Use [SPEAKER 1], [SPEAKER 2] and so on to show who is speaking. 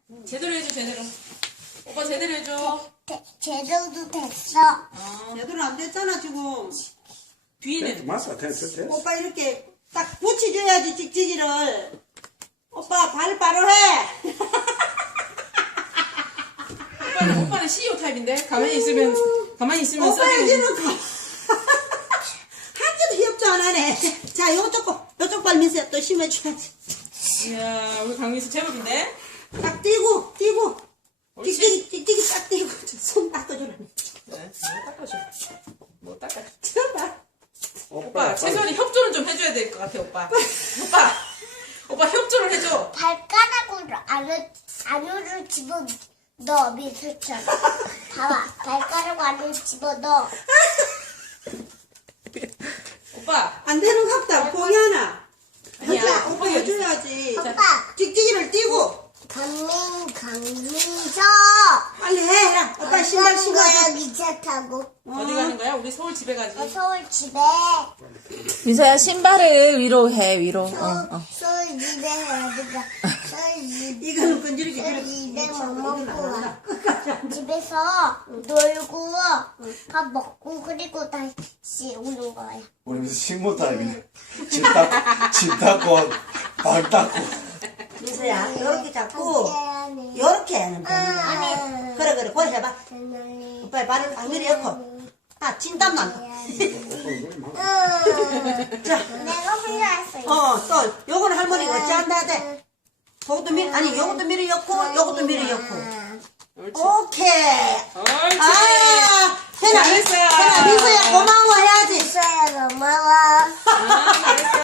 [SPEAKER 1] 제대로 해줘, 제대로. 오빠 제대로 해줘.
[SPEAKER 2] 제대로도 됐어.
[SPEAKER 3] 제대로 안 됐잖아 지금.
[SPEAKER 1] 뒤는.
[SPEAKER 4] 맞아, 됐어.
[SPEAKER 3] 오빠 이렇게 딱 붙여줘야지 찍찍이를. 오빠 발 바로 해.
[SPEAKER 1] 오빠는 CEO 타입인데? 가만히 있으면
[SPEAKER 3] 오빠
[SPEAKER 1] 써지는.
[SPEAKER 3] 이제는 한 개도 협조 안 하네. 자, 요쪽 발 밑에 또 심어줘야지.
[SPEAKER 1] 이야, 우리 강민수 제법인데?
[SPEAKER 3] 딱 띄고.
[SPEAKER 1] 옳지.
[SPEAKER 3] 찍찍이 딱 띄고. 손 닦아줘라.
[SPEAKER 1] 네, 뭐 닦아줘. 뭐 닦아줘.
[SPEAKER 3] 제발.
[SPEAKER 1] 오빠, 최소한 협조는 좀 해줘야 될 것 같아, 오빠. 오빠 협조를 해줘.
[SPEAKER 2] 발가락으로 안으로 집어넣어, 미술처럼. 봐봐, 발가락 안으로 집어넣어.
[SPEAKER 1] 오빠,
[SPEAKER 3] 안 되는 것 같다. 포기 하나.
[SPEAKER 1] 아니야.
[SPEAKER 3] 오빠 해줘야지.
[SPEAKER 2] 오빠,
[SPEAKER 3] 찍찍이를 띄고.
[SPEAKER 2] 강민서.
[SPEAKER 3] 빨리 해라. 오빠 신발 신고.
[SPEAKER 2] 거야, 기차 타고.
[SPEAKER 1] 어디 가는 거야? 우리 서울 집에 가지.
[SPEAKER 2] 서울 집에.
[SPEAKER 5] 민서야 신발을 위로 해 위로.
[SPEAKER 2] 서울 집에 어디가? 서울 집에.
[SPEAKER 3] 이거는 끈질기게
[SPEAKER 2] 서울
[SPEAKER 3] 그래.
[SPEAKER 2] 집에 뭐 먹고 와.
[SPEAKER 3] 끝까지 안 돼.
[SPEAKER 2] 집에서 놀고 밥 먹고 그리고 다시 오는 거야.
[SPEAKER 4] 우리 무슨 식모 타입이네. 집 닦고, 발 닦고.
[SPEAKER 3] 민서야, 요렇게 잡고,
[SPEAKER 2] 미안해.
[SPEAKER 3] 요렇게 하는 거야.
[SPEAKER 2] 아니.
[SPEAKER 3] 그래, 거기 해봐. 오빠 발을 강렬히 엮고. 아, 진땀 난다. 자,
[SPEAKER 2] 내가 훈련했어.
[SPEAKER 3] 또, 요거는 할머니가 어찌 한다 돼? 요것도 요것도 미리 엮고, 요것도 미리 엮고.
[SPEAKER 1] 옳지.
[SPEAKER 3] 오케이.
[SPEAKER 1] 옳지.
[SPEAKER 3] 아,
[SPEAKER 1] 잘했어요.
[SPEAKER 3] 민서야, 고마워 해야지.
[SPEAKER 2] 있어야 고마워.
[SPEAKER 1] 잘했어.